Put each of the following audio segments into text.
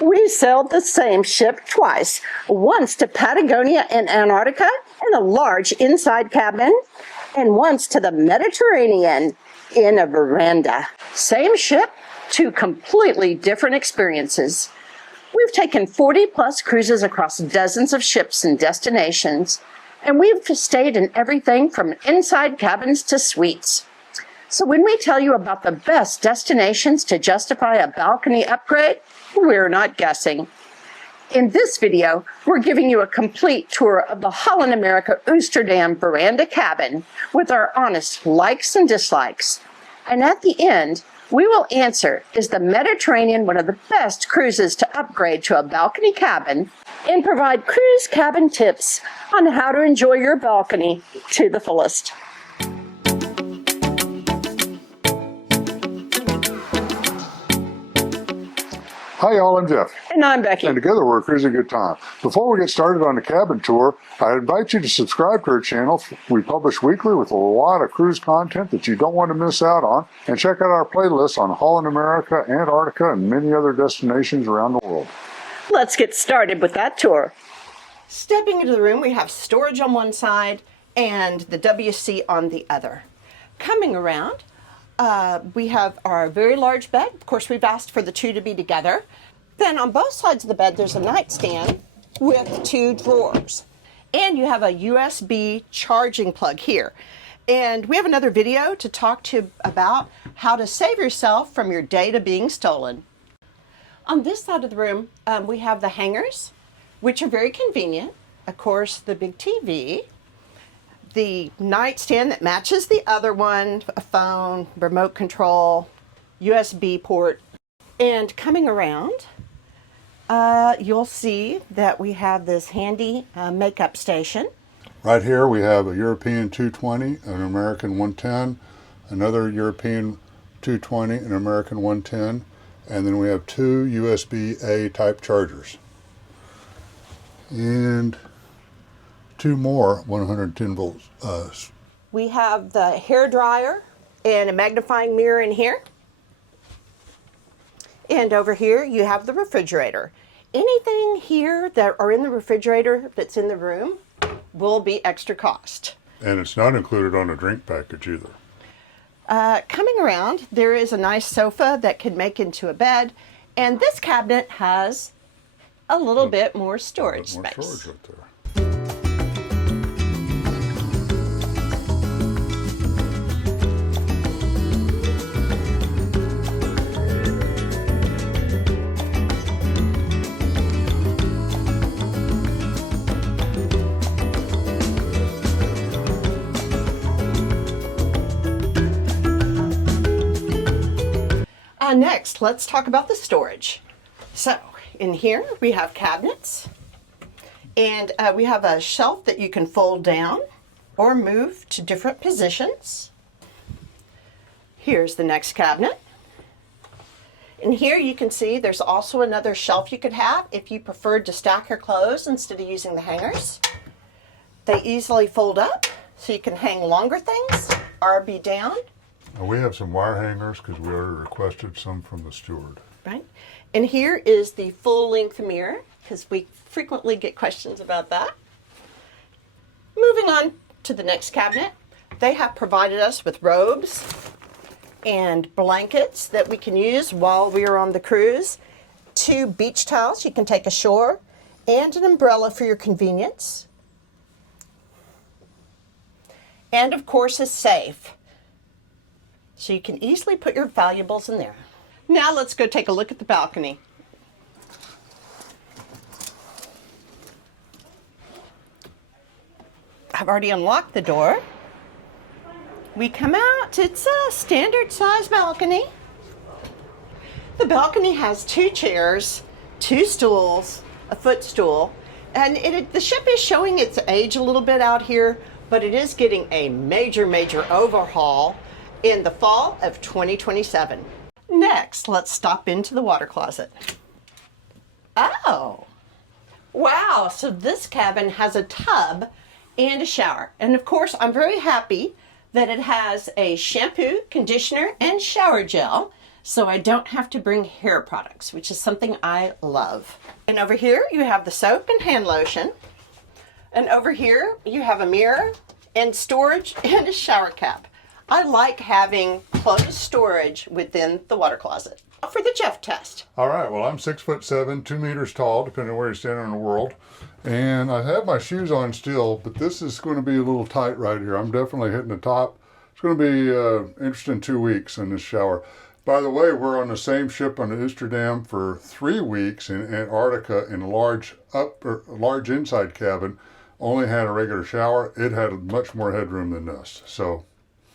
We sailed the same ship twice, once to Patagonia and Antarctica in a large inside cabin, and once to the Mediterranean in a veranda. Same ship, two completely different experiences. We've taken 40-plus cruises across dozens of ships and destinations, and we've stayed in everything from inside cabins to suites. So when we tell you about the best destinations to justify a balcony upgrade, we're not guessing. In this video, we're giving you a complete tour of the Holland America Oosterdam Veranda cabin with our honest likes and dislikes. And at the end, we will answer, is the Mediterranean one of the best cruises to upgrade to a balcony cabin, and provide cruise cabin tips on how to enjoy your balcony to the fullest. Hi y'all, I'm Jeff. And I'm Becky. And together we're cruising good time. Before we get started on the cabin tour, I invite you to subscribe to our channel. We publish weekly with a lot of cruise content that you don't want to miss out on. And check out our playlist on Holland America, Antarctica, and many other destinations around the world. Let's get started with that tour. Stepping into the room, we have storage on one side and the WC on the other. Coming around, we have our very large bed. Of course, we've asked for the two to be together. Then on both sides of the bed, there's a nightstand with two drawers. And you have a USB charging plug here. And we have another video to talk to you about how to save yourself from your data being stolen. On this side of the room, we have the hangers, which are very convenient. Of course, the big TV, the nightstand that matches the other one, a phone, remote control, USB port. And coming around, you'll see that we have this handy makeup station. Right here we have a European 220, an American 110, another European 220, an American 110, and then we have two USB-A type chargers. And two more 110 volts. We have the hair dryer and a magnifying mirror in here. And over here you have the refrigerator. Anything here that are in the refrigerator that's in the room will be extra cost. And it's not included on a drink package either. Coming around, there is a nice sofa that can make into a bed, and this cabinet has a little bit more storage space. Storage right there. Next, let's talk about the storage. So, in here we have cabinets, and we have a shelf that you can fold down or move to different positions. Here's the next cabinet. And here you can see there's also another shelf you could have if you preferred to stack your clothes instead of using the hangers. They easily fold up so you can hang longer things or be down. We have some wire hangers because we already requested some from the steward. Right. And here is the full-length mirror, because we frequently get questions about that. Moving on to the next cabinet, they have provided us with robes and blankets that we can use while we are on the cruise. Two beach towels you can take ashore, and an umbrella for your convenience. And of course a safe, so you can easily put your valuables in there. Now let's go take a look at the balcony. I've already unlocked the door. We come out, it's a standard size balcony. The balcony has two chairs, two stools, a footstool, and the ship is showing its age a little bit out here, but it is getting a major overhaul in the fall of 2027. Next, let's stop into the water closet. Oh, wow, so this cabin has a tub and a shower. And of course, I'm very happy that it has a shampoo, conditioner, and shower gel, so I don't have to bring hair products, which is something I love. And over here you have the soap and hand lotion. And over here you have a mirror and storage and a shower cap. I like having closed storage within the water closet. For the Jeff test. All right, well, I'm 6'7", 2 meters tall, depending on where you're standing in the world. And I have my shoes on still, but this is going to be a little tight right here. I'm definitely hitting the top. It's going to be interesting 2 weeks in this shower. By the way, we're on the same ship on the Oosterdam for 3 weeks in Antarctica in a large inside cabin. Only had a regular shower. It had much more headroom than this. So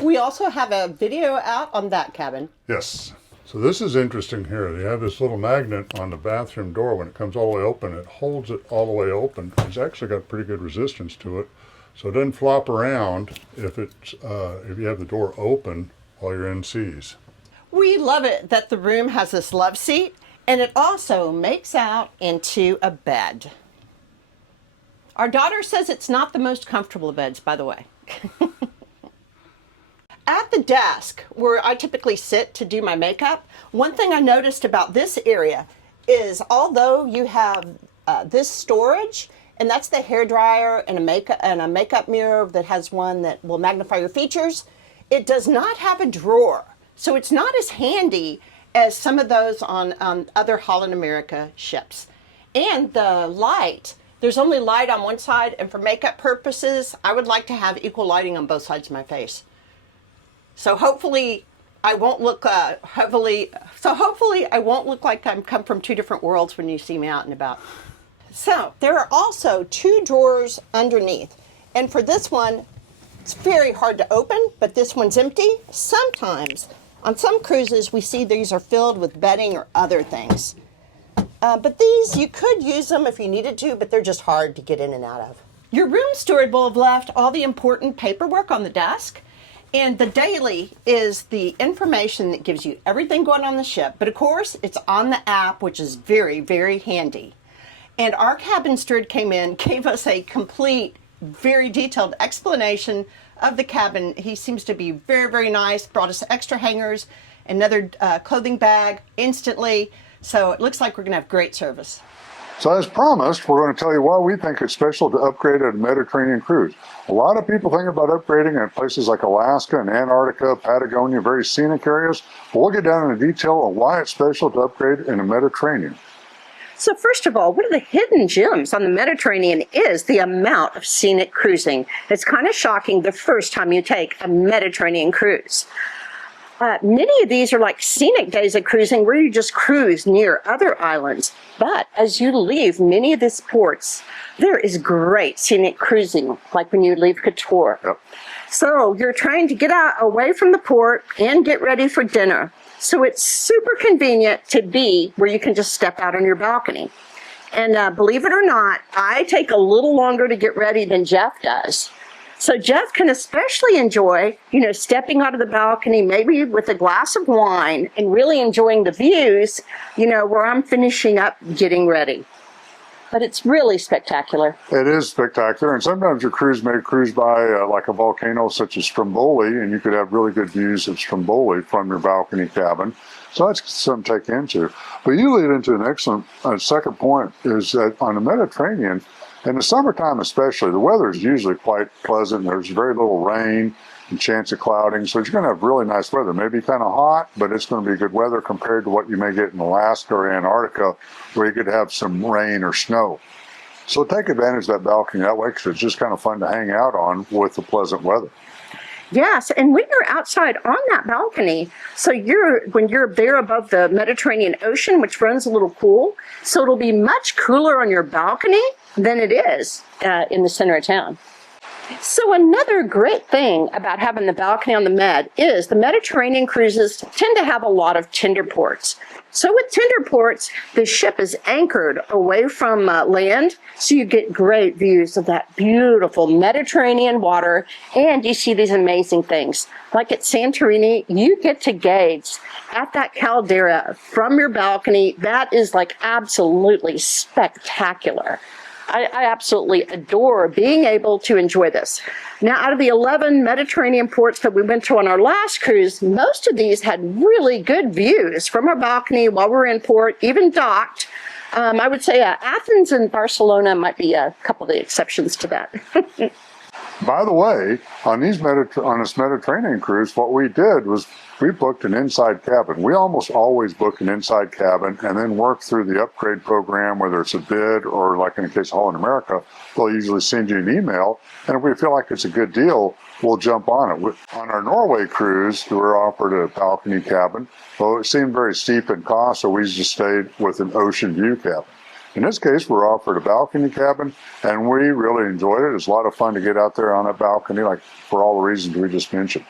we also have a video out on that cabin. yes. So this is interesting here. They have this little magnet on the bathroom door. When it comes all the way open, it holds it all the way open. It's actually got pretty good resistance to it. So it doesn't flop around if you have the door open while you're in seas. We love it that the room has this love seat, and it also makes out into a bed. Our daughter says it's not the most comfortable of beds, by the way. At the desk where I typically sit to do my makeup, one thing I noticed about this area is although you have this storage, and that's the hairdryer and a makeup mirror that has one that will magnify your features, it does not have a drawer. So it's not as handy as some of those on other Holland America ships. And the light, there's only light on one side, and for makeup purposes, I would like to have equal lighting on both sides of my face. So hopefully I won't look I won't look like I'm come from two different worlds when you see me out and about. So there are also 2 drawers underneath. And for this one, it's very hard to open, but this one's empty. Sometimes on some cruises we see these are filled with bedding or other things. But these, you could use them if you needed to, but they're just hard to get in and out of. Your room steward will have left all the important paperwork on the desk. And the daily is the information that gives you everything going on the ship. But of course, it's on the app, which is very, very handy. And our cabin steward came in, gave us a complete, very detailed explanation of the cabin. He seems to be very, very nice, brought us extra hangers, another clothing bag instantly. So it looks like we're going to have great service. So as promised, we're going to tell you why we think it's special to upgrade at a Mediterranean cruise. A lot of people think about upgrading at places like Alaska and Antarctica, Patagonia, very scenic areas. But we'll get down into detail on why it's special to upgrade in the Mediterranean. So first of all, one of the hidden gems on the Mediterranean is the amount of scenic cruising. It's kind of shocking the first time you take a Mediterranean cruise. Many of these are like scenic days of cruising where you just cruise near other islands. But as you leave many of these ports, there is great scenic cruising, like when you leave Couture. Yep. So you're trying to get out away from the port and get ready for dinner. So it's super convenient to be where you can just step out on your balcony. And believe it or not, I take a little longer to get ready than Jeff does. So Jeff can especially enjoy, stepping out of the balcony, maybe with a glass of wine and really enjoying the views, where I'm finishing up getting ready. But it's really spectacular. It is spectacular, and sometimes your cruise may cruise by like a volcano such as Stromboli, and you could have really good views of Stromboli from your balcony cabin. So that's something to take into. But you lead into an excellent second point, is that on the Mediterranean, in the summertime especially, the weather is usually quite pleasant. There's very little rain and chance of clouding, so you're going to have really nice weather. Maybe kind of hot, but it's going to be good weather compared to what you may get in Alaska or Antarctica, where you could have some rain or snow. So take advantage of that balcony that way, because it's just kind of fun to hang out on with the pleasant weather. Yes, and when you're outside on that balcony, so when you're there above the Mediterranean Ocean, which runs a little cool, so it'll be much cooler on your balcony than it is in the center of town. So another great thing about having the balcony on the Med is the Mediterranean cruises tend to have a lot of tender ports. So with tender ports, the ship is anchored away from land, so you get great views of that beautiful Mediterranean water, and you see these amazing things. Like at Santorini, you get to gaze at that caldera from your balcony. That is like absolutely spectacular. I absolutely adore being able to enjoy this. Now, out of the 11 Mediterranean ports that we went to on our last cruise, most of these had really good views from our balcony while we were in port, even docked. I would say Athens and Barcelona might be a couple of the exceptions to that. By the way, on this Mediterranean cruise, what we did was we booked an inside cabin. We almost always book an inside cabin and then work through the upgrade program, whether it's a bid or, like in the case of Holland America, they'll usually send you an email. And if we feel like it's a good deal, we'll jump on it. On our Norway cruise, we were offered a balcony cabin. Well, it seemed very steep in cost, so we just stayed with an ocean view cabin. In this case, we're offered a balcony cabin, and we really enjoyed it. It's a lot of fun to get out there on a balcony, like for all the reasons we just mentioned.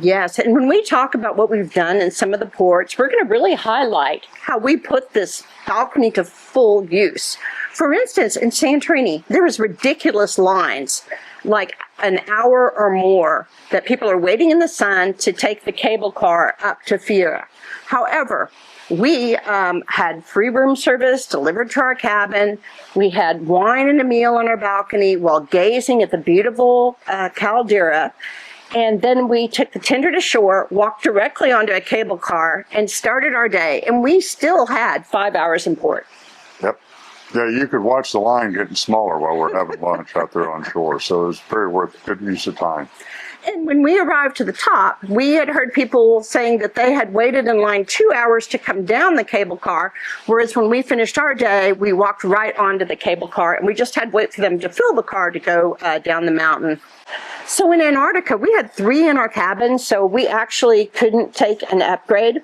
Yes, and when we talk about what we've done in some of the ports, we're going to really highlight how we put this balcony to full use. For instance, in Santorini, there was ridiculous lines, like an hour or more, that people are waiting in the sun to take the cable car up to Fiera. However, we had free room service delivered to our cabin. We had wine and a meal on our balcony while gazing at the beautiful caldera. And then we took the tender to shore, walked directly onto a cable car, and started our day. And we still had 5 hours in port. Yep. Yeah, you could watch the line getting smaller while we're having lunch out there on shore. So it was very worth good use of time. And when we arrived to the top, we had heard people saying that they had waited in line 2 hours to come down the cable car, whereas when we finished our day, we walked right onto the cable car, and we just had to wait for them to fill the car to go down the mountain. So in Antarctica, we had 3 in our cabin, so we actually couldn't take an upgrade.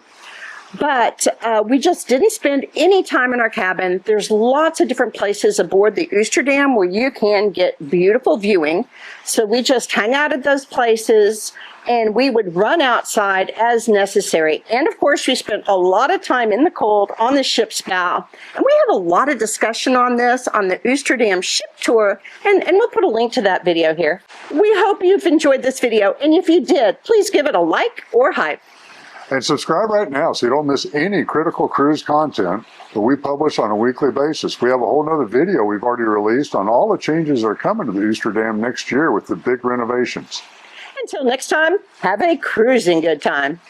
But we just didn't spend any time in our cabin. There's lots of different places aboard the Oosterdam where you can get beautiful viewing. So we just hung out at those places, and we would run outside as necessary. And of course, we spent a lot of time in the cold on the ship's bow. And we have a lot of discussion on this on the Oosterdam ship tour, and we'll put a link to that video here. We hope you've enjoyed this video, and if you did, please give it a like or hype. And subscribe right now so you don't miss any critical cruise content that we publish on a weekly basis. We have a whole nother video we've already released on all the changes that are coming to the Oosterdam next year with the big renovations. Until next time, have a cruising good time.